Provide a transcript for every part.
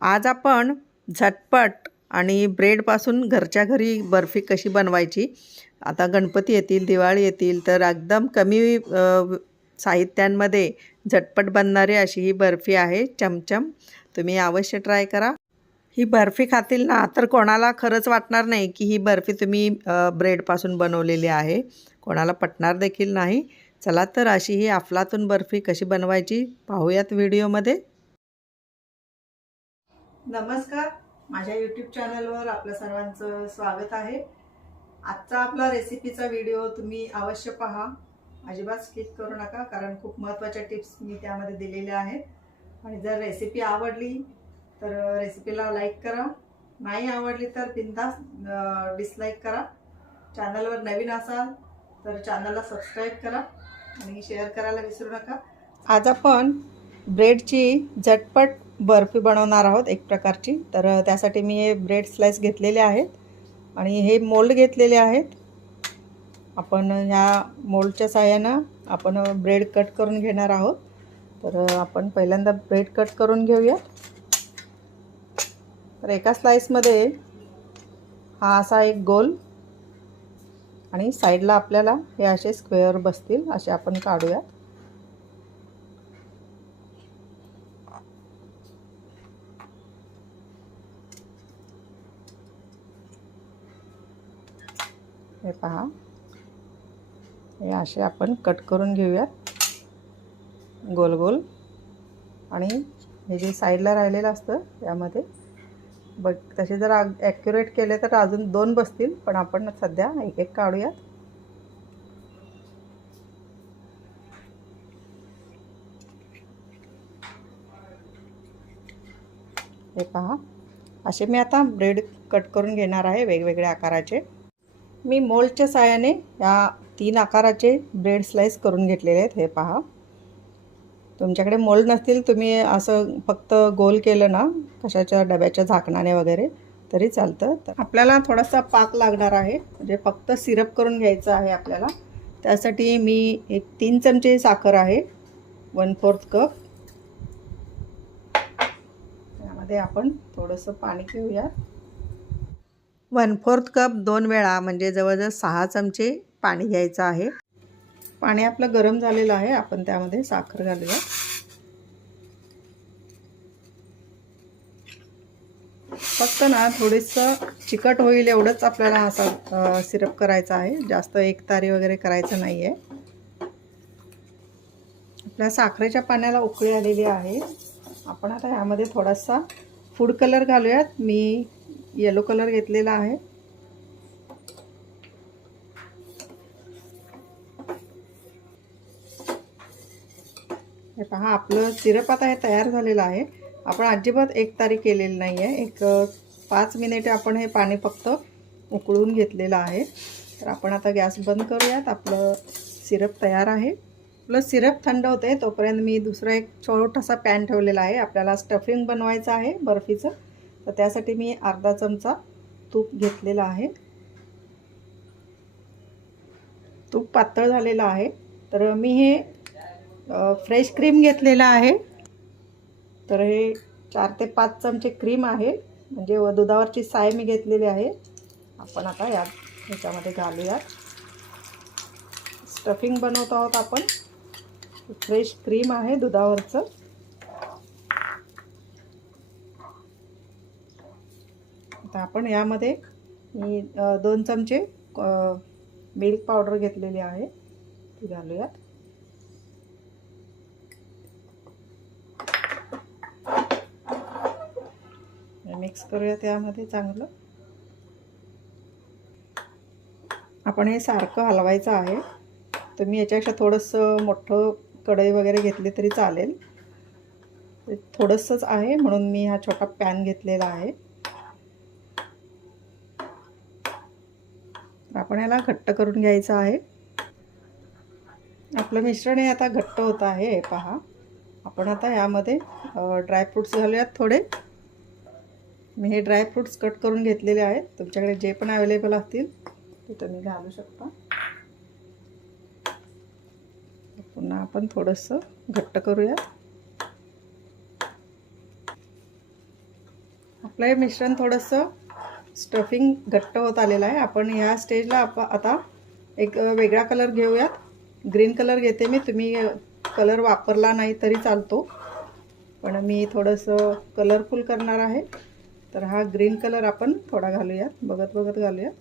आज आपण झटपट आणि ब्रेडपासून घरच्या घरी बर्फी कशी बनवायची? आता गणपती येतील दिवाळी येतील तर एकदम कमी साहित्यांमध्ये झटपट बनणारी अशी ही बर्फी आहे चमचम. तुम्ही अवश्य ट्राय करा. ही बर्फी खातील ना तर कोणाला खरंच वाटणार नाही की ही बर्फी तुम्ही ब्रेडपासून बनवलेली आहे. कोणाला पटणार देखील नाही. चला तर अशी ही अफलातून बर्फी कशी बनवायची पाहूयात व्हिडिओमध्ये. नमस्कार. माझ्या यूट्यूब चॅनलवर आपल्या सर्वांचं स्वागत आहे. आजचा आपला रेसिपीचा व्हिडिओ तुम्ही अवश्य पहा. अजिबात स्किप करू नका कारण खूप महत्त्वाच्या टिप्स मी त्यामध्ये दिलेल्या आहेत. आणि जर रेसिपी आवडली तर रेसिपीला लाईक करा. नाही आवडली तर बिंदास डिसलाईक करा. चॅनलवर नवीन असाल तर चॅनलला सबस्क्राईब करा. आणि शेअर करायला विसरू नका. आज आपण ब्रेडची झटपट बर्फी बनवणार आहोत एक प्रकारची. तर त्यासाठी मी हे ब्रेड स्लाइस घेतलेले आहेत आणि हे मोल्ड घेतलेले आहेत. आपण ह्या मोल्डच्या साह्यानं आपण ब्रेड कट करून घेणार आहोत. तर आपण पहिल्यांदा ब्रेड कट करून घेऊया तर एका स्लाईसमध्ये हा असा एक गोल आणि साईडला आपल्याला हे असे स्क्वेअर बसतील असे आपण काढूयात. पहा. हे असे आपण कट करून घेऊयात. गोल गोल. आणि हे जे साईडला राहिलेलं असतं यामध्ये. बघ तसे जर ॲक्युरेट केले तर अजून दोन बसतील पण आपण सध्या एक एक काढूयात. हे पहा. असे मी आता ब्रेड कट करून घेणार आहे वेगवेगळ्या आकाराचे. मी मोल्डच्या साहाय्याने या तीन आकाराचे ब्रेड स्लाईस करून घेतलेले आहेत हे पहा. तुमच्याकडे मोल्ड नसतील तुम्ही असं फक्त गोल केलं ना कशाच्या डब्याच्या झाकणाने वगैरे तरी चालतं. तर आपल्याला थोडासा पाक लागणार आहे म्हणजे फक्त सिरप करून घ्यायचं आहे आपल्याला. त्यासाठी मी एक तीन चमचे साखर आहे वन फोर्थ कप. त्यामध्ये आपण थोडंसं पाणी घेऊया वन फोर्थ कप दोन वेळा म्हणजे जवळजवळ सहा चमचे पाणी घ्यायचं आहे. पाणी आपलं गरम झालेलं आहे. आपण त्यामध्ये साखर घालूया. फक्त ना थोडंसं चिकट होईल एवढंच आपल्याला असा सिरप करायचा आहे. जास्त एक तारी वगैरे करायचं नाही आहे आपल्या साखरेच्या पाण्याला उकळी आलेली आहे. आपण आता ह्यामध्ये थोडासा फूड कलर घालूयात. मी येलो कलर घेतलेला आहे. हे पहा आपलं सिरप आता हे तयार झालेलं आहे. आपण अजिबात एक तारीख केलेली नाही आहे एक पाच मिनिटे आपण हे पाणी फक्त उकळून घेतलेलं आहे. तर आपण आता गॅस बंद करूयात. आपलं सिरप तयार आहे. आपलं सिरप थंड होते तोपर्यंत मी दुसरा एक छोटासा पॅन ठेवलेला आहे. आपल्याला स्टफिंग बनवायचं आहे बर्फीचं. तर त्यासाठी मी अर्धा चमचा तूप घेतलेला आहे. तूप पातळ झालेलं आहे. तर मी हे फ्रेश क्रीम घेतलेलं आहे. तर हे चार ते पाच चमचे क्रीम आहे. म्हणजे व दुधावरची साय मी घेतलेली आहे. आपण आता यात ह्याच्यामध्ये घालूयात. स्टफिंग बनवत आहोत आपण. फ्रेश क्रीम आहे दुधावरचं. आता आपण यामध्ये मी दोन चमचे मिल्क पावडर घेतलेली आहे. ती घालूयात. मिक्स करूया त्यामध्ये चांगलं. आपण हे सारखं हलवायचं आहे. तुम्ही याच्यापेक्षा थोडंसं मोठं कढई वगैरे घेतली तरी चालेल. थोडंसंच आहे म्हणून मी हा छोटा पॅन घेतलेला आहे. आपण याला घट्ट करून घ्यायचं आहे. आपलं मिश्रण हे आता घट्ट होत आहे हे पहा. आपण आता यामध्ये ड्रायफ्रूट्स घालूयात थोडे. मी हे ड्रायफ्रूट्स कट करून घेतलेले आहेत. तुमच्याकडे जे पण अवेलेबल असतील ते तुम्ही घालू शकता. पुन्हा आपण थोडंसं घट्ट करूया आपलं हे मिश्रण थोडंसं स्टफिंग घट्ट होत आलेलं आहे. आपण ह्या स्टेजला आप आता एक वेगळा कलर घेऊयात. ग्रीन कलर घेते मी. तुम्ही कलर वापरला नाही तरी चालतो. पण मी थोडंसं कलरफुल करणार आहे. तर हा ग्रीन कलर आपण थोडा घालूयात. बघत बघत घालूयात.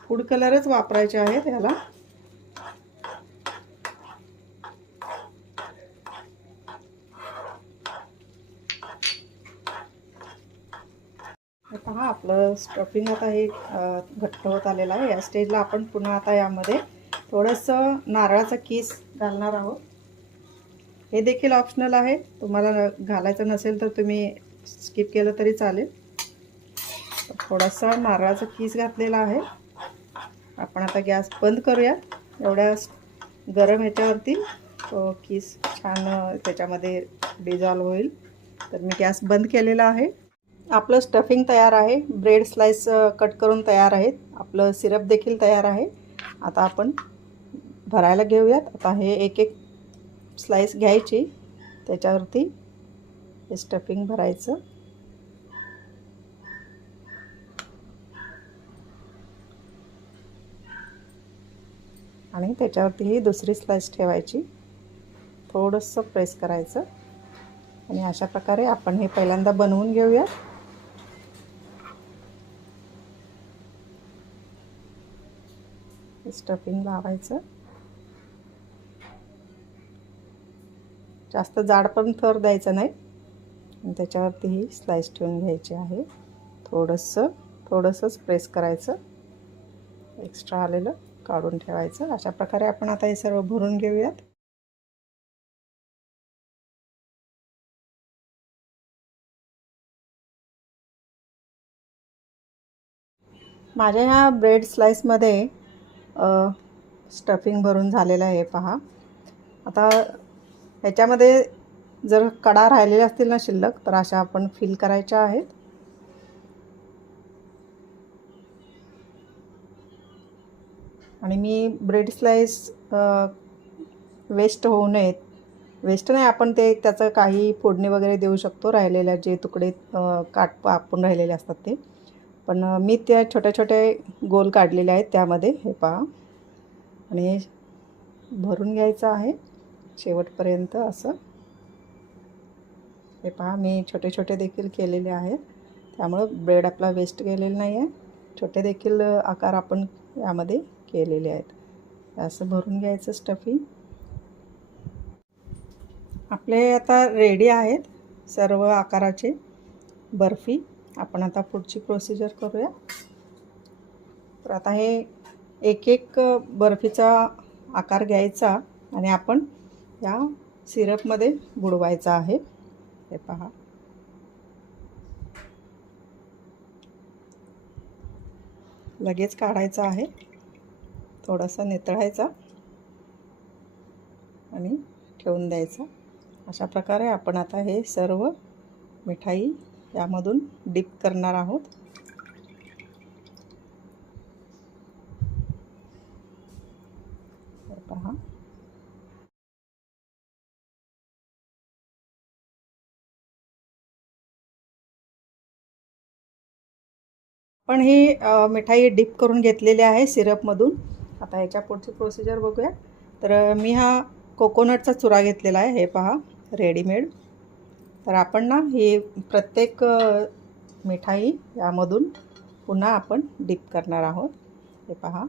फूड कलरच वापरायचे आहेत ह्याला. पहा आपलं स्टफिंग आता हे घट्ट होत आलेलं आहे. या स्टेजला आपण पुन्हा आता यामध्ये थोडंसं नारळाचा किस घालणार आहोत. हे देखील ऑप्शनल आहे. तुम्हाला घालायचं नसेल तर तुम्ही स्किप केलं तरी चालेल. थोडासा नारळाचा किस घातलेला आहे. आपण आता गॅस बंद करूया. एवढ्या गरम ह्याच्यावरती तो किस छान त्याच्यामध्ये डिझॉल्व होईल. तर मी गॅस बंद केलेला आहे. आपलं स्टफिंग तयार आहे. ब्रेड स्लाइस कट करून तयार आहेत. आपलं सिरप देखील तयार आहे. आता आपण भरायला घेऊयात. आता हे एक एक स्लाइस घ्यायची. त्याच्यावरती हे स्टफिंग भरायचं. आणि त्याच्यावरती ही दुसरी स्लाइस ठेवायची. थोडंसं प्रेस करायचं. आणि अशा प्रकारे आपण हे पहिल्यांदा बनवून घेऊयात. घेऊया स्टफिंग लावायचं. जास्त जाड पण थर द्यायचं नाही. आणि त्याच्यावरती ही स्लाईस ठेवून घ्यायची आहे. थोडंसं थोडंसंच प्रेस करायचं. एक्स्ट्रा आलेलं काढून ठेवायचं. अशा प्रकारे आपण आता हे सर्व भरून घेऊयात. माझ्या ह्या ब्रेड स्लाईसमध्ये स्टफिंग भरून झालेलं आहे पहा. आता ह्याच्यामध्ये जर कडा राहिलेल्या असतील ना शिल्लक तर अशा आपण फिल करायच्या आहेत. आणि मी ब्रेड स्लाइस वेस्ट होऊ नयेत. वेस्ट नाही आपण ते त्याचं काही फोडणी वगैरे देऊ शकतो राहिलेल्या जे तुकडे काट आपण राहिलेले असतात ते. पण मी त्या छोट्या छोट्या गोल काढलेले आहेत त्यामध्ये हे पहा. आणि हे भरून घ्यायचं आहे शेवटपर्यंत असं. हे पहा मी छोटे छोटे देखील केलेले आहेत. त्यामुळं ब्रेड आपला वेस्ट गेलेला नाही आहे छोटे देखील आकार आपण यामध्ये केलेले आहेत. असं भरून घ्यायचं स्टफिंग आपले आता रेडी आहेत सर्व आकाराचे बर्फी. आपण आता पुढची प्रोसिजर करूया. तर आता हे एक एक बर्फीचा आकार घ्यायचा आणि आपण या सिरपमध्ये बुडवायचा आहे. हे पहा. लगेच काढायचा आहे. थोडासा नितळायचा आणि ठेवून द्यायचा. अशा प्रकारे आपण आता हे सर्व मिठाई यामधून डिप करणार आहोत. पहा. पण ही मिठाई डिप करून घेतलेली आहे सिरपमधून आता याच्या पुढची प्रोसिजर बघूया. तर मी हा कोकोनटचा चुरा घेतलेला आहे. हे पहा. रेडीमेड तर आपण ना हे प्रत्येक मिठाई यामधून पुन्हा आपण डिप करणार आहोत. हे पहा.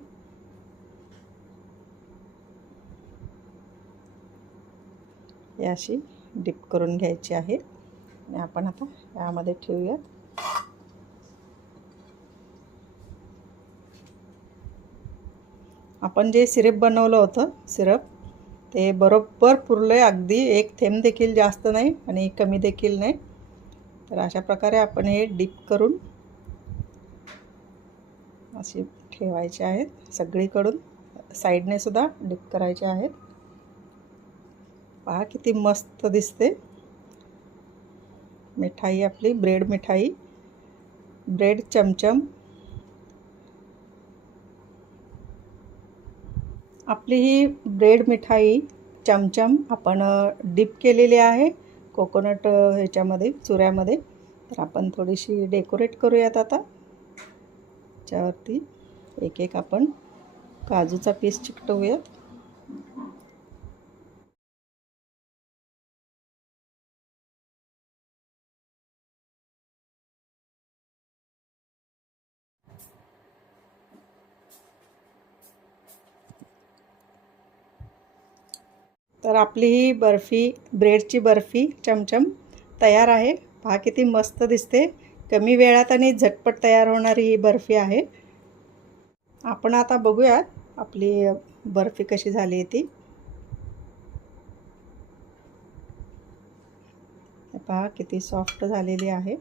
हे अशी डिप करून घ्यायची आहे. आणि आपण आता यामध्ये ठेवूयात. आपण जे सिरप बनवलं होतं सिरप ते बरोबर पुरलं आहे अगदी एक थेंब देखील जास्त नाही आणि कमी देखील नाही. तर अशा प्रकारे आपण हे डीप करून असे ठेवायचे आहेत सगळीकडून. साईडने सुद्धा डीप करायचे आहेत. पहा किती मस्त दिसते. मिठाई आपली ब्रेड मिठाई. ब्रेड चमचम. आपली ही ब्रेड मिठाई चमचम आपण डीप केलेली आहे कोकोनट ह्याच्यामध्ये चुऱ्यामध्ये. तर आपण थोडीशी डेकोरेट करूयात आता. त्याच्यावरती एक एक आपण काजूचा पीस चिकटवूयात. तर आपली ही बर्फी ब्रेडची बर्फी चमचम तयार आहे. पहा किती मस्त दिसते. कमी वेळात आणि झटपट तयार होणारी ही बर्फी आहे. आपण आता बघूयात आपली बर्फी कशी झाली ती. पहा किती सॉफ्ट झालेली आहे.